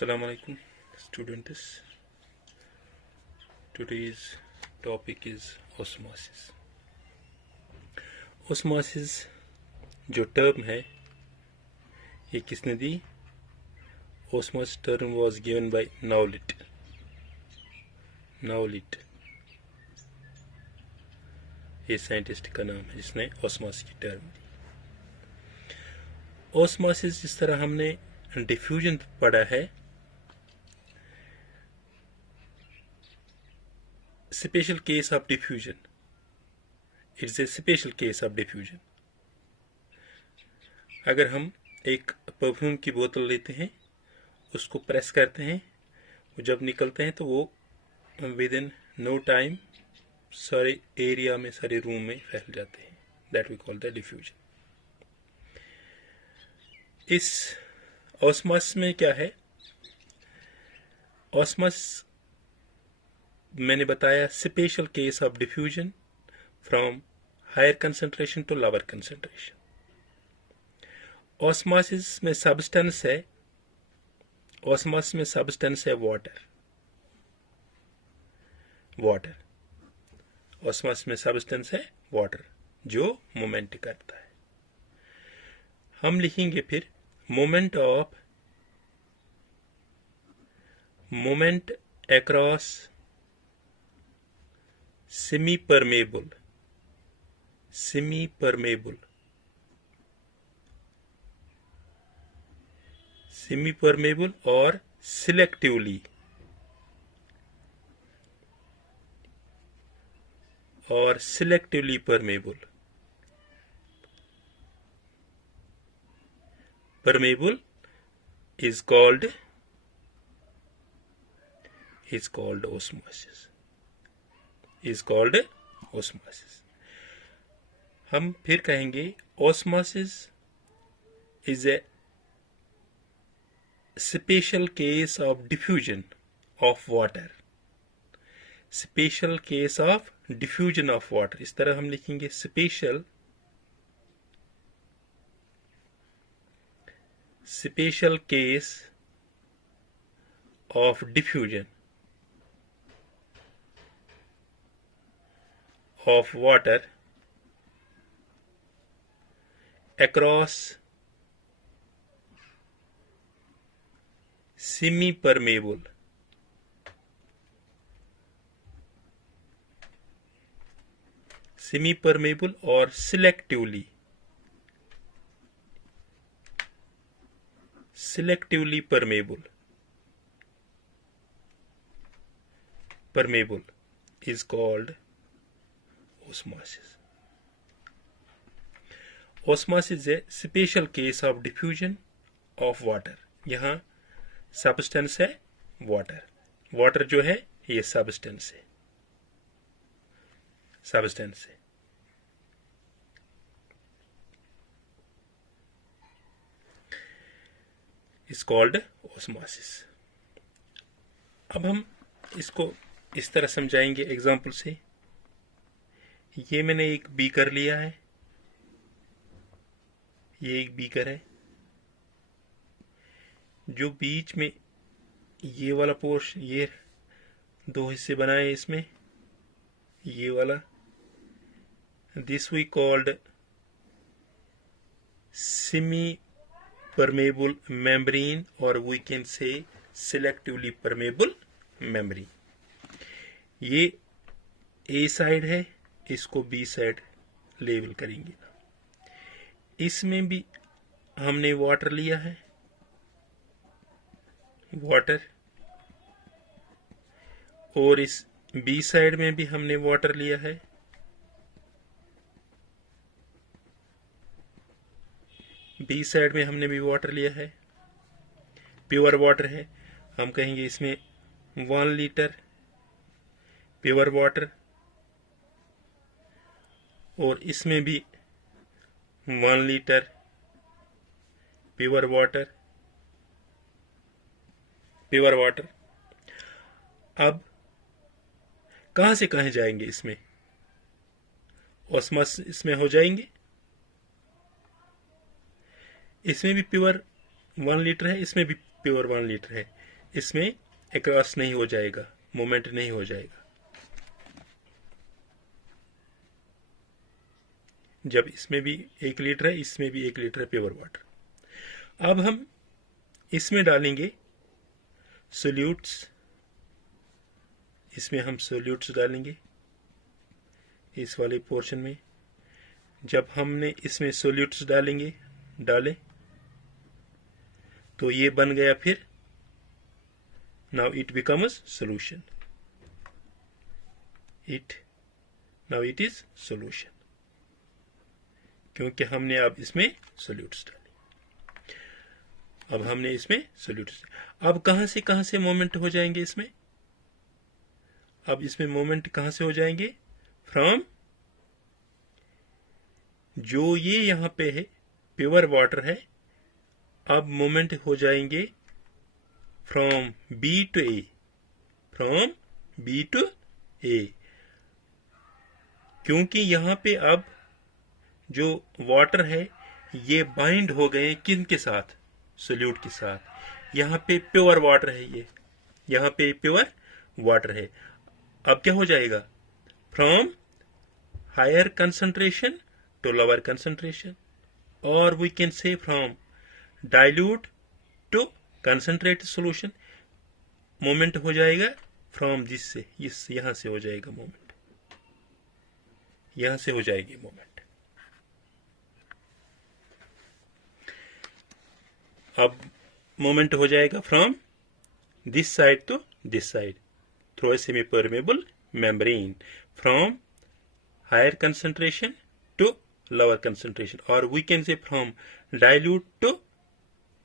Assalamu alaikum students. Today's topic is osmosis. Osmosis जो term है ये किसने दी? Osmosis term was given by Naulit. ये साइंटिस्ट का नाम है जिसने osmosis की टर्म दी. Osmosis जिस तरह हमने डिफ्यूजन पढ़ा है, special case of diffusion. It's a special case of diffusion. अगर हम एक परफ्यूम की बोतल लेते हैं, उसको प्रेस करते हैं, वो जब निकलते हैं तो वो विद इन नो टाइम सारे एरिया में, सारे रूम में फैल जाते हैं. That we call the diffusion. इस ऑस्मोसिस में क्या है? ऑस्मोसिस मैंने बताया special case of diffusion from higher concentration to lower concentration. Osmosis में सब्सटेंस है, ऑस्मोसिस में सब्सटेंस है वाटर. ऑस्मोसिस में सब्सटेंस है वाटर जो मूवमेंट करता है. हम लिखेंगे फिर मोमेंट अक्रॉस सेमी परमेबल और selectively permeable is called osmosis. हम फिर कहेंगे osmosis is a special case of diffusion of water. इस तरह हम लिखेंगे special case of diffusion of water across semi-permeable or selectively permeable is called osmosis. Osmosis is a special case of diffusion of water. यहाँ substance है water जो है ये substance है. is called osmosis. अब हम इसको इस तरह समझाएंगे एग्जाम्पल से. ये मैंने एक बीकर लिया है, ये एक बीकर है जो बीच में ये वाला पोर्शन, ये दो हिस्से बनाए इसमें, ये वाला, this we called semi permeable membrane or we can say selectively permeable membrane. ये A साइड है, इसको B साइड लेबल करेंगे. इसमें भी हमने वाटर लिया है, और इस B साइड में भी हमने वाटर लिया है. बी साइड में हमने भी वाटर लिया है, प्योर वाटर है. हम कहेंगे इसमें 1 लीटर प्योर वाटर, और इसमें भी 1 लीटर प्योर वाटर. अब कहां से कहां जाएंगे? इसमें ऑस्मोसिस इसमें हो जाएंगे. इसमें भी प्योर 1 लीटर है, इसमें भी प्योर 1 लीटर है, इसमें अक्रॉस नहीं हो जाएगा, मूवमेंट नहीं हो जाएगा। जब इसमें भी 1 लीटर है, इसमें भी 1 लीटर है प्योर वाटर। अब हम इसमें डालेंगे सोल्यूट्स, इसमें हम सोल्यूट्स डालेंगे इस वाले पोर्शन में। जब हमने इसमें सोल्यूट्स डाले तो ये बन गया फिर, now it becomes solution, now it is solution, क्योंकि हमने अब इसमें सोल्यूट्स डाले। अब हमने इसमें सोल्यूट्स, अब कहां से मोमेंट हो जाएंगे इसमें? अब इसमें मोमेंट कहां से हो जाएंगे? फ्रॉम, जो ये यहां पे है प्योर वाटर है, अब मोमेंट हो जाएंगे from B to A, from B to A, क्योंकि यहां पे अब जो वाटर है ये बाइंड हो गए किन के साथ? सोल्यूट के साथ। यहाँ पे प्योर वाटर है, ये यहाँ पे प्योर वाटर है। अब क्या हो जाएगा? From higher concentration to lower concentration, और we can say from dilute to concentrated solution. Movement हो जाएगा फ्रॉम दिस से, इस यहां से हो जाएगा मोमेंट, यहां से हो जाएगी मोमेंट। अब मोमेंट हो जाएगा from this side to this side through a semi permeable membrane, from higher concentration to lower concentration, और we can say from dilute to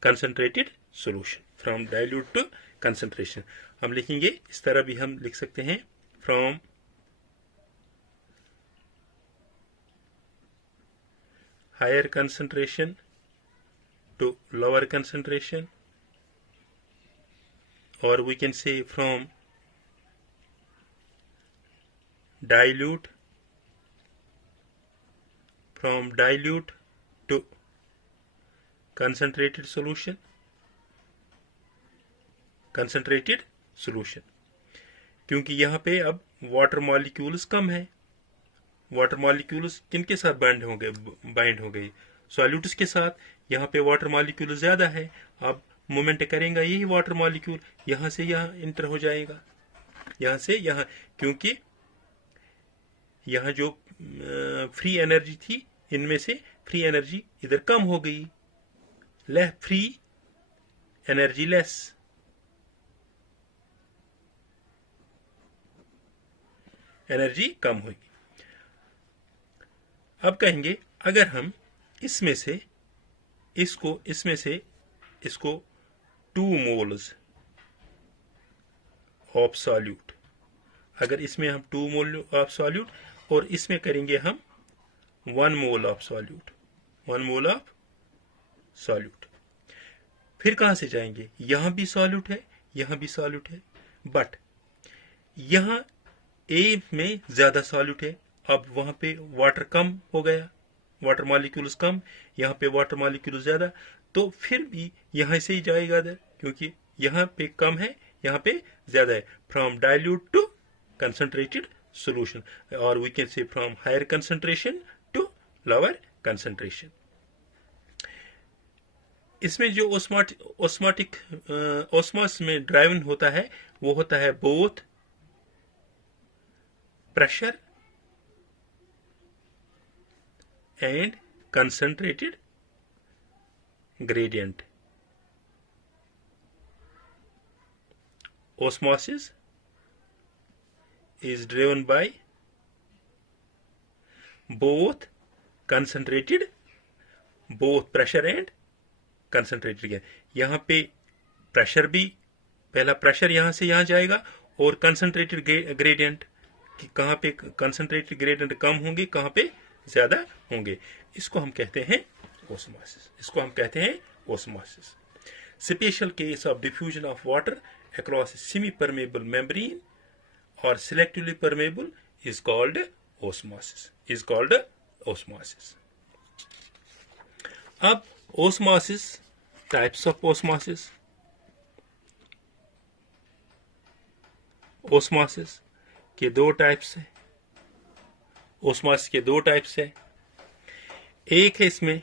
concentrated solution, from dilute to concentration. हम लिखेंगे इस तरह भी हम लिख सकते हैं, from higher concentration to lower concentration, or we can say from dilute to concentrated solution, क्योंकि यहाँ पे अब वाटर मॉलिक्यूल्स कम है। वाटर मॉलिक्यूल्स किनके साथ बाइंड हो गए? सॉल्यूट्स के साथ। यहाँ पे वाटर मॉलिक्यूल ज्यादा है, अब मूवमेंट करेगा यही वाटर मॉलिक्यूल, यहां से यहां इंटर हो जाएगा, यहां से यहां, क्योंकि यहां जो फ्री एनर्जी थी, इनमें से फ्री एनर्जी इधर कम हो गई, फ्री एनर्जी लेस। एनर्जी कम होगी। अब कहेंगे अगर हम इसमें से इसको 2 मोल्स ऑफ सॉल्यूट, अगर इसमें हम 2 मोल ऑफ सॉल्यूट और इसमें करेंगे हम 1 mole of solute, 1 mole of solute, फिर कहां से जाएंगे? यहां भी सॉल्यूट है, यहां भी सॉल्यूट है, बट यहां ए में ज्यादा सॉल्यूट है, अब वहां पे वाटर कम हो गया, वाटर मॉलिक्यूल्स कम, यहाँ पे वाटर मॉलिक्यूल ज्यादा, तो फिर भी यहां से ही जाएगा इधर, क्योंकि यहाँ पे कम है, यहाँ पे ज्यादा है। From dilute to concentrated solution, और we can say from higher concentration to lower concentration. इसमें जो ऑस्मोसिस में ड्राइवन होता है, वो होता है both pressure and concentrated gradient. Osmosis is driven by both pressure and concentrated. यहाँ पे प्रेशर भी, पहला प्रेशर यहाँ से यहाँ जाएगा, और कंसंट्रेटेड ग्रेडियंट कि कहाँ पे कंसंट्रेटेड ग्रेडियंट कम होंगे, कहाँ पे ज्यादा होंगे। इसको हम कहते हैं osmosis. Special case of diffusion of water across semi permeable membrane और selectively permeable is called osmosis. अब osmosis, types of osmosis. Osmosis के दो टाइप्स है। ओस्मोसिस के दो टाइप्स है। एक है इसमें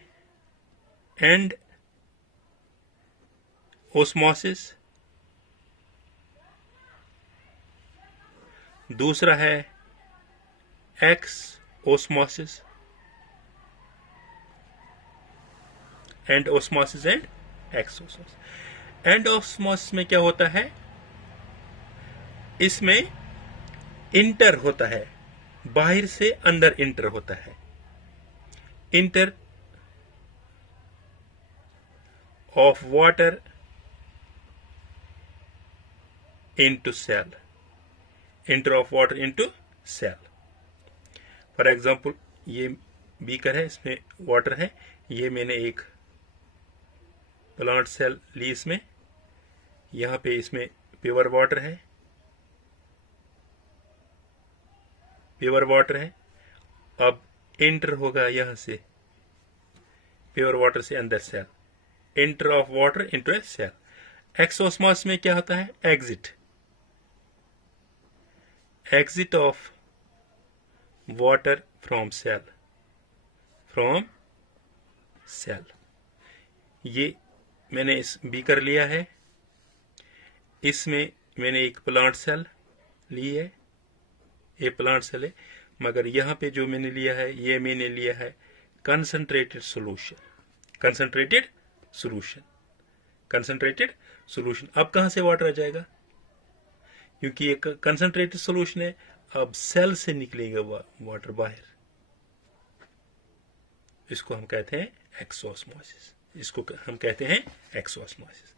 एंड ओस्मोसिस, दूसरा है x osmosis. And osmosis and x osmosis. And osmosis में क्या होता है, इसमें इंटर होता है, बाहर से अंदर इंटर होता है। Enter of water into cell, enter of water into cell. For example ये बीकर है, इसमें वाटर है, ये मैंने एक प्लांट सेल ली, इसमें यहां पे इसमें प्योर वाटर है, प्योर वाटर है। अब एंटर होगा यहां से प्योर वाटर से अंदर cell, enter of water into a cell. Exosmosis में क्या होता है, exit, exit of water from cell, from cell. ये मैंने इस बीकर लिया है, इसमें मैंने एक प्लांट सेल ली है, ये प्लांट सेल है, मगर यहां पे जो मैंने लिया है, ये मैंने लिया है concentrated solution, concentrated solution, concentrated solution. अब कहां से वाटर आ जाएगा, क्योंकि ये कंसंट्रेटेड सॉल्यूशन है, अब सेल से निकलेगा वाटर बाहर। इसको हम कहते हैं एक्सोस्मोसिस, इसको हम कहते हैं exosmosis.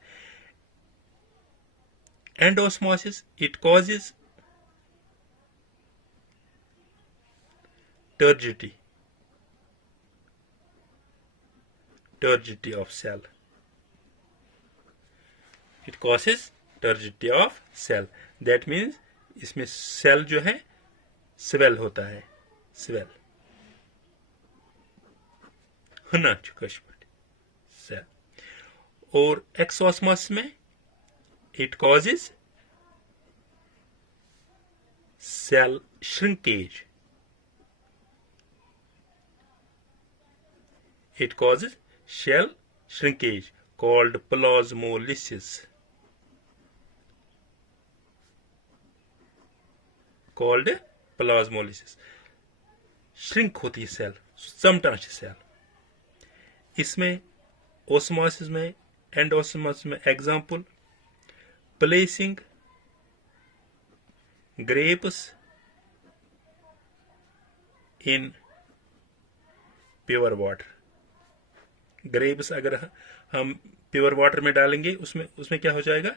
Endosmosis, it causes turgidity, turgidity of cell, it causes turgidity of cell, that means इसमें सेल जो है स्वेल होता है, स्वेल होना कश्मीर सेल। और एक्सोस्मोसिस में it causes cell shrinkage, it causes cell shrinkage called plasmolysis, called plasmolysis। Shrink होती है सेल, समटाच सेल। इसमें ओस्मोसिस में, एंडोस्मोसिस में example, placing grapes in pure water। Grapes अगर हम प्योर वाटर में डालेंगे, उसमें क्या हो जाएगा,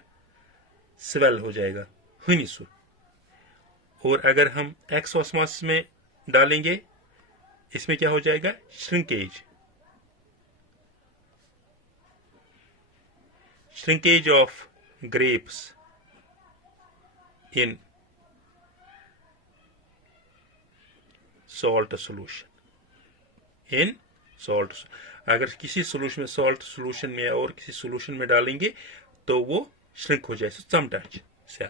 स्वेल हो जाएगा, हुनिसु। और अगर हम एक्सोस्मोसिस में डालेंगे, इसमें क्या हो जाएगा, shrinkage, shrinkage of grapes in salt solution, in salt. अगर किसी सोल्यूशन में, सॉल्ट सोल्यूशन में और किसी सोल्यूशन में डालेंगे तो वो श्रिंक हो जाएगा, समटाइम्स सेल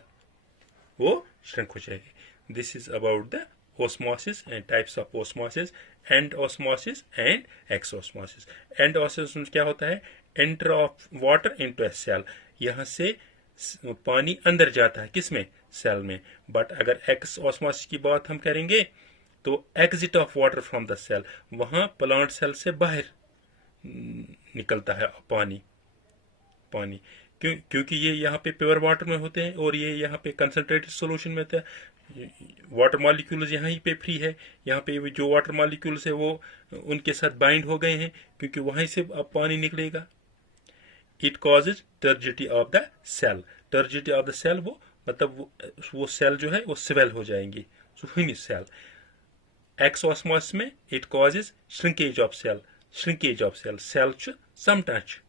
वो श्रिंक हो जाएगी। This is about the osmosis and types of osmosis, endosmosis and exosmosis। endosmosis में क्या होता है, enter of water into a cell, यहाँ से पानी अंदर जाता है, किसमें, सेल में। बट अगर एक्सोस्मोसिस की बात हम करेंगे तो exit of water from the cell, वहां प्लांट सेल से बाहर निकलता है पानी, पानी क्योंकि ये यहाँ पे प्योर वाटर में होते हैं और ये यहाँ पे कंसंट्रेटेड सॉल्यूशन में होता है। वाटर मॉलिक्यूल्स यहाँ ही पे फ्री है, यहाँ पे जो वाटर मॉलिक्यूल्स है वो उनके साथ बाइंड हो गए हैं, क्योंकि वहीं से अब पानी निकलेगा। It causes turgidity of the cell, turgidity of the cell वो मतलब वो सेल जो है वो स्वेल हो जाएंगी, सेल। एक्सोस्मोसिस में it causes shrinkage of cell, shrinkage of cell, cell sometimes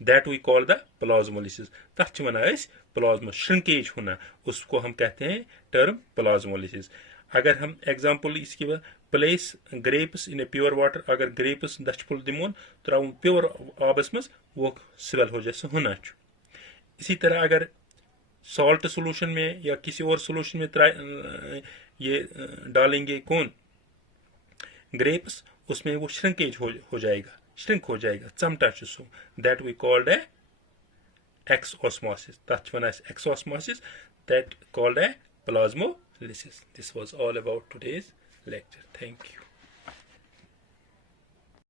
that we call the plasmolysis, तथ वनान प्लाज्मा श्रिंकेज होना, उसको हम कहते हैं टर्म प्लाज्मोलिसिस। अगर हम एग्जांपल इसकी place grapes in a pure water, अगर ग्रेप्स दच फुल दिमोन त्रा प्योर आबस मज वो स्वेल हो जैसे होना। इसी तरह अगर सॉल्ट सोल्यूशन में या किसी और सोल्यूशन में ये डालेंगे कौन, ग्रेप्स, उसमें वो श्रिंकेज हो जाएगा, श्रिंक हो जाएगा, चमटा so that we called a exosmosis. That's one as exosmosis, that called a plasmolysis. This was all about today's lecture. Thank you.